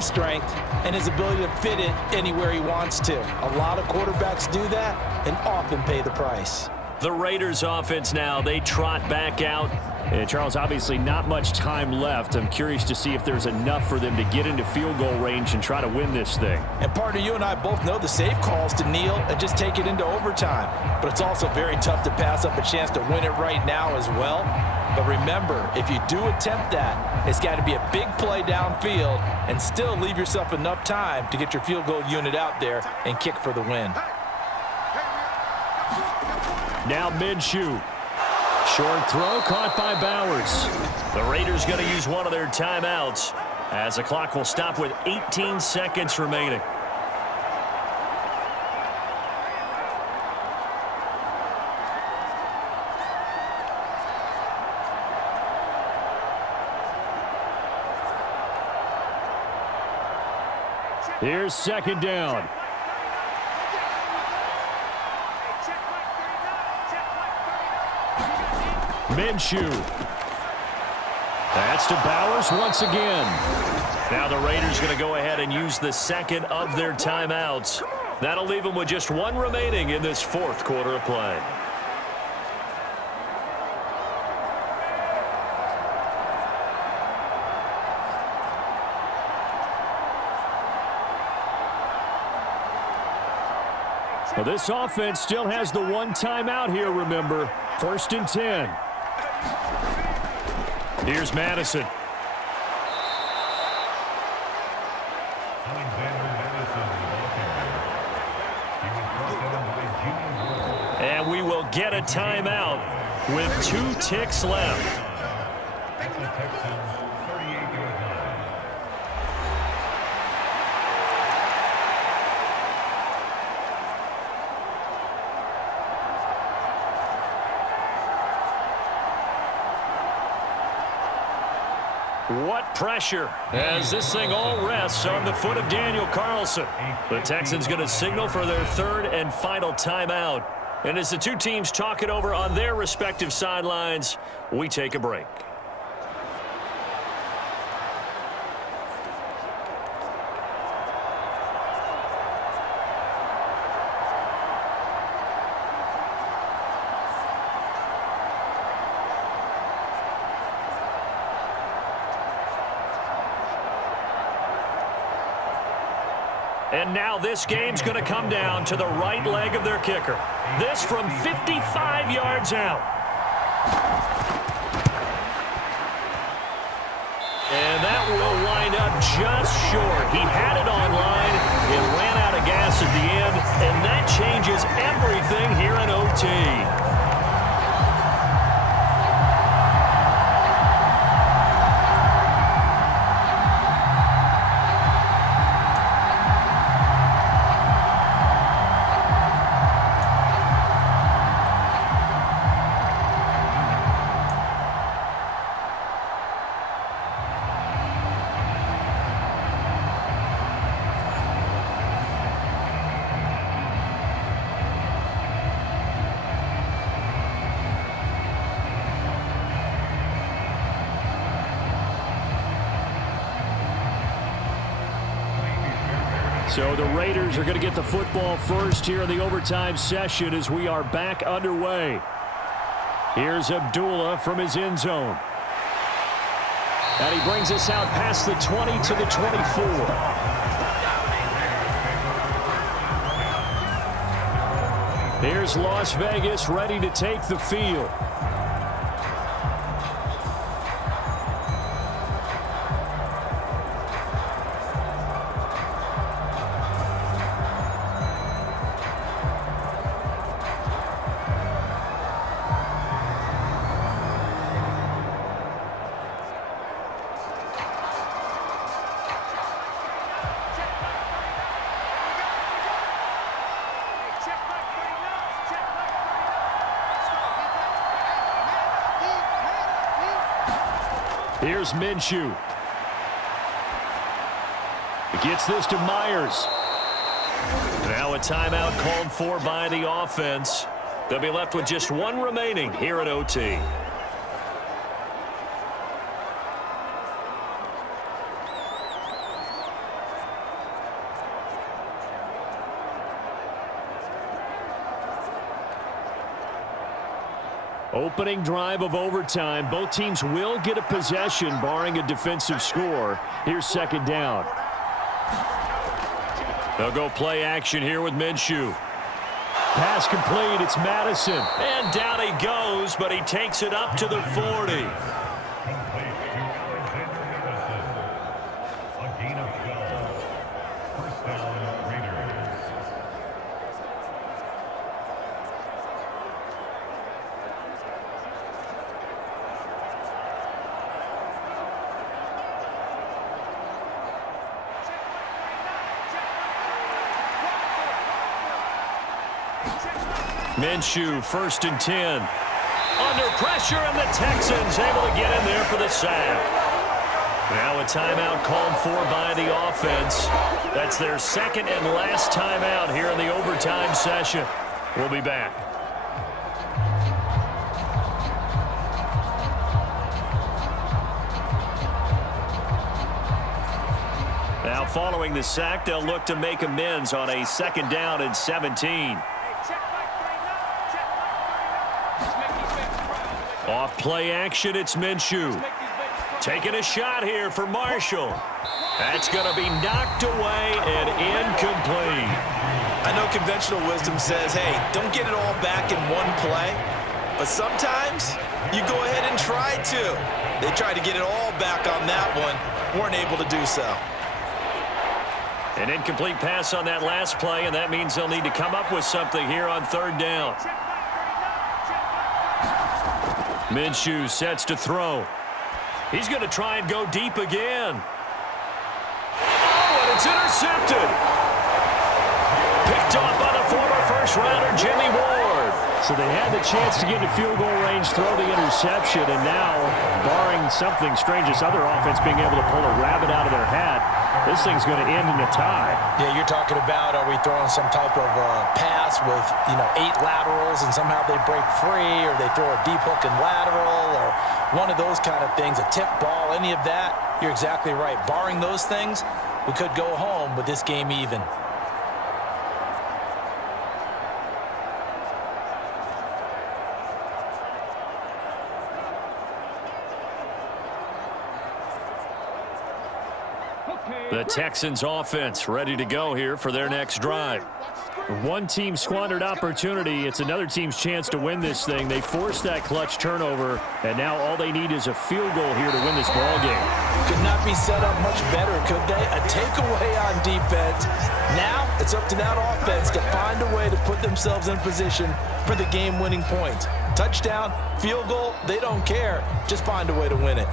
strength and his ability to fit it anywhere he wants to. A lot of quarterbacks do that and often pay the price. The Raiders offense now, they trot back out. And Charles, obviously not much time left. I'm curious to see if there's enough for them to get into field goal range and try to win this thing. And partner, you and I both know the safe calls to kneel and just take it into overtime. But it's also very tough to pass up a chance to win it right now as well. But remember, if you do attempt that, it's got to be a big play downfield and still leave yourself enough time to get your field goal unit out there and kick for the win. Now Minshew. Short throw caught by Bowers. The Raiders going to use one of their timeouts as the clock will stop with 18 seconds remaining. Here's second down. Minshew. That's to Bowers once again. Now the Raiders going to go ahead and use the second of their timeouts. That'll leave them with just one remaining in this fourth quarter of play. Well, this offense still has the one timeout here, remember. 1st and 10. Here's Madison. And we will get a timeout with 2 ticks left. What pressure as this thing all rests on the foot of Daniel Carlson. The Texans going to signal for their 3rd and final timeout. And as the two teams talk it over on their respective sidelines, we take a break. And now this game's going to come down to the right leg of their kicker. This from 55 yards out. And that will wind up just short. He had it on line. It ran out of gas at the end, and that changes everything here in OT. So the Raiders are going to get the football first here in the overtime session as we are back underway. Here's Abdullah from his end zone. And he brings us out past the 20 to the 24. Here's Las Vegas ready to take the field. Here's Minshew. He gets this to Myers. Now a timeout called for by the offense. They'll be left with just one remaining here at OT. Opening drive of overtime. Both teams will get a possession, barring a defensive score. Here's second down. They'll go play action here with Minshew. Pass complete. It's Madison. And down he goes, but he takes it up to the 40. Minshew, 1st and 10. Under pressure, and the Texans able to get in there for the sack. Now a timeout called for by the offense. That's their second and last timeout here in the overtime session. We'll be back. Now following the sack, they'll look to make amends on a 2nd down and 17. Off play action, it's Minshew. Taking a shot here for Marshall. That's going to be knocked away and incomplete. I know conventional wisdom says, hey, don't get it all back in one play. But sometimes you go ahead and try to. They tried to get it all back on that one. Weren't able to do so. An incomplete pass on that last play, and that means they'll need to come up with something here on 3rd down. Minshew sets to throw. He's going to try and go deep again. Oh, and it's intercepted. Picked off by the former first-rounder Jimmy Ward. So they had the chance to get into field goal range, throw the interception, and now, barring something strange, this other offense being able to pull a rabbit out of their hat, this thing's going to end in a tie. Yeah, you're talking about, are we throwing some type of pass with, 8 laterals and somehow they break free, or they throw a deep hook and lateral, or one of those kind of things, a tip ball, any of that? You're exactly right. Barring those things, we could go home with this game even. The Texans offense ready to go here for their next drive. One team squandered opportunity. It's another team's chance to win this thing. They forced that clutch turnover, and now all they need is a field goal here to win this ball game. Could not be set up much better, could they? A takeaway on defense. Now it's up to that offense to find a way to put themselves in position for the game-winning points. Touchdown, field goal, they don't care. Just find a way to win it.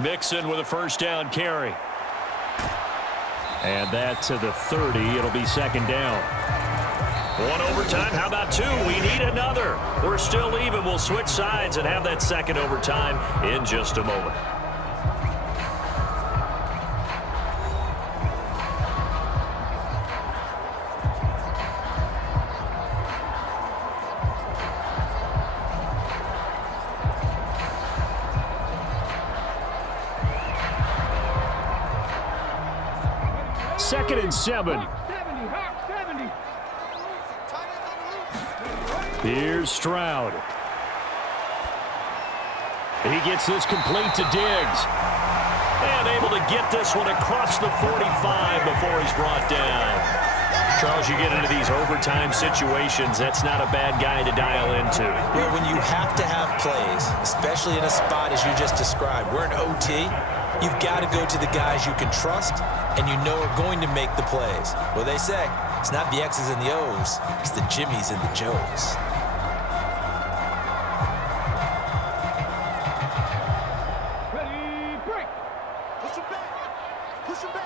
Mixon with a 1st down carry. And that to the 30. It'll be 2nd down. One overtime. How about 2? We need another. We're still even. We'll switch sides and have that 2nd overtime in just a moment. Second and 7. Here's Stroud. He gets this complete to Diggs. And able to get this one across the 45 before he's brought down. Charles, you get into these overtime situations, that's not a bad guy to dial into. Well, when you have to have plays, especially in a spot as you just described, we're in OT, you've got to go to the guys you can trust and you know are going to make the plays. Well, they say it's not the X's and the O's, it's the Jimmys and the Joes. Ready, break. Push him back. Push him back.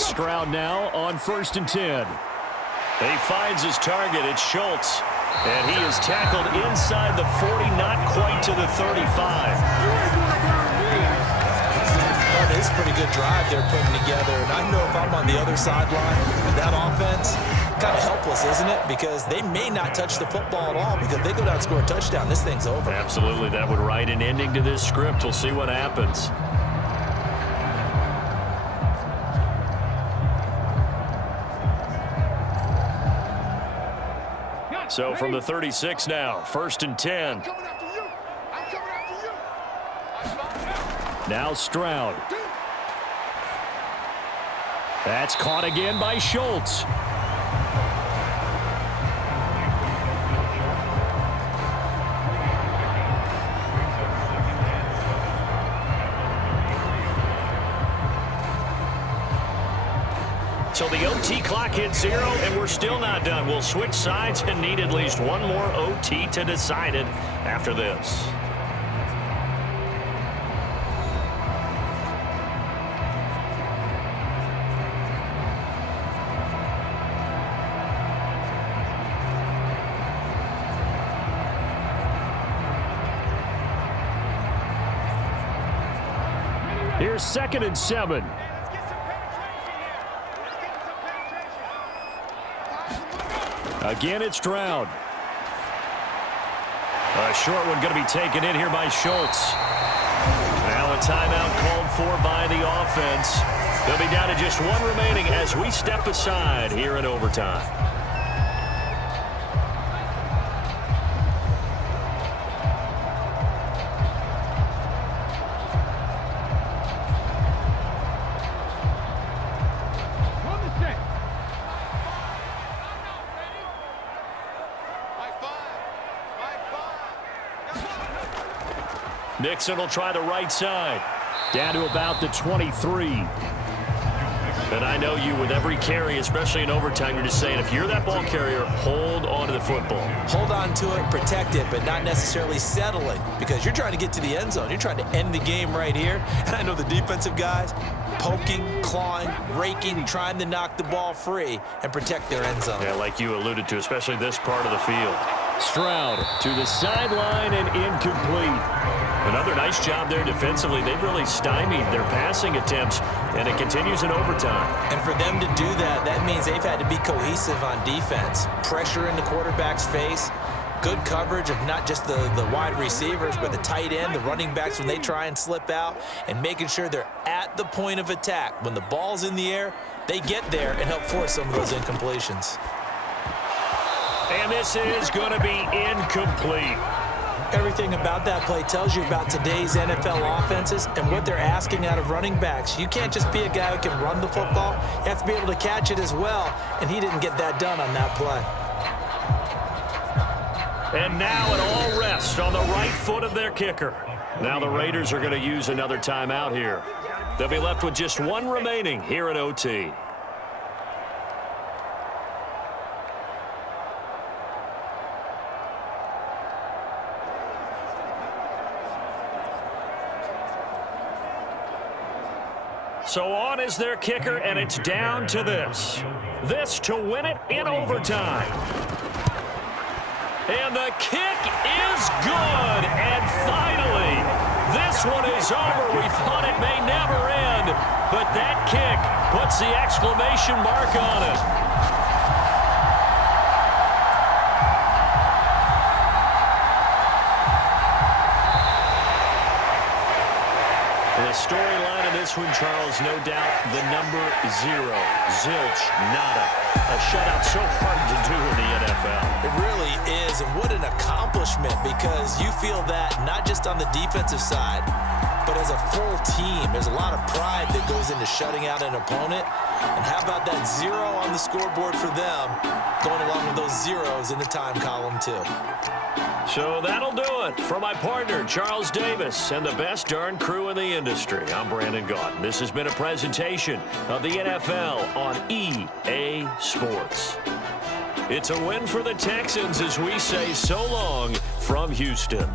Stroud now on 1st and 10. He finds his target. It's Schultz. And he is tackled inside the 40, not quite to the 35. Well, it is a pretty good drive they're putting together. And I know if I'm on the other sideline, that offense, kind of helpless, isn't it? Because they may not touch the football at all, because if they go down and score a touchdown, this thing's over. Absolutely. That would write an ending to this script. We'll see what happens. So from the 36 now, 1st and 10. I'm coming after you. I'm coming after you. Now Stroud. That's caught again by Schultz. So the OT clock hits 0, and we're still not done. We'll switch sides and need at least one more OT to decide it after this. Here's 2nd and 7. Again, it's Stroud. A short one going to be taken in here by Schultz. Now a timeout called for by the offense. They'll be down to just one remaining as we step aside here in overtime. Nixon will try the right side. Down to about the 23. And I know you, with every carry, especially in overtime, you're just saying, if you're that ball carrier, hold on to the football. Hold on to it, protect it, but not necessarily settling, because you're trying to get to the end zone. You're trying to end the game right here. And I know the defensive guys poking, clawing, raking, trying to knock the ball free and protect their end zone. Yeah, like you alluded to, especially this part of the field. Stroud to the sideline and incomplete. Another nice job there defensively. They've really stymied their passing attempts, and it continues in overtime. And for them to do that, that means they've had to be cohesive on defense. Pressure in the quarterback's face, good coverage of not just the wide receivers, but the tight end, the running backs when they try and slip out, and making sure they're at the point of attack. When the ball's in the air, they get there and help force some of those incompletions. And this is going to be incomplete. Everything about that play tells you about today's NFL offenses and what they're asking out of running backs. You can't just be a guy who can run the football. You have to be able to catch it as well, and he didn't get that done on that play. And now it all rests on the right foot of their kicker. Now the Raiders are going to use another timeout here. They'll be left with just one remaining here at OT. So on is their kicker, and it's down to this. This to win it in overtime. And the kick is good. And finally, this one is over. We thought it may never end, but that kick puts the exclamation mark on it. The storyline of this one, Charles, no doubt the number 0. Zilch, nada. A shutout so hard to do in the NFL. It really is, and what an accomplishment, because you feel that not just on the defensive side, but as a full team. There's a lot of pride that goes into shutting out an opponent. And how about that 0 on the scoreboard for them, going along with those zeros in the time column too. So that'll do it for my partner, Charles Davis, and the best darn crew in the industry. I'm Brandon Gaudin. This has been a presentation of the NFL on EA Sports. It's a win for the Texans as we say so long from Houston.